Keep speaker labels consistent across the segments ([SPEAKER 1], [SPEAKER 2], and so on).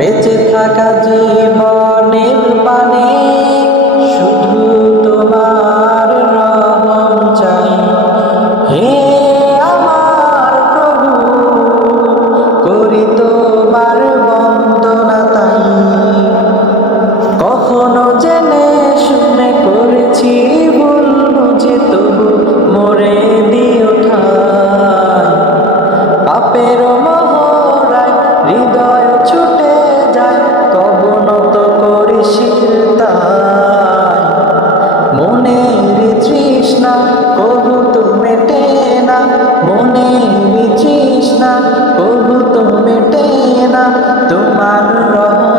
[SPEAKER 1] বেঁচে থাকা জীবনের মানে না বহু তো মেটে না তোমার রহ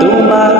[SPEAKER 1] তোমার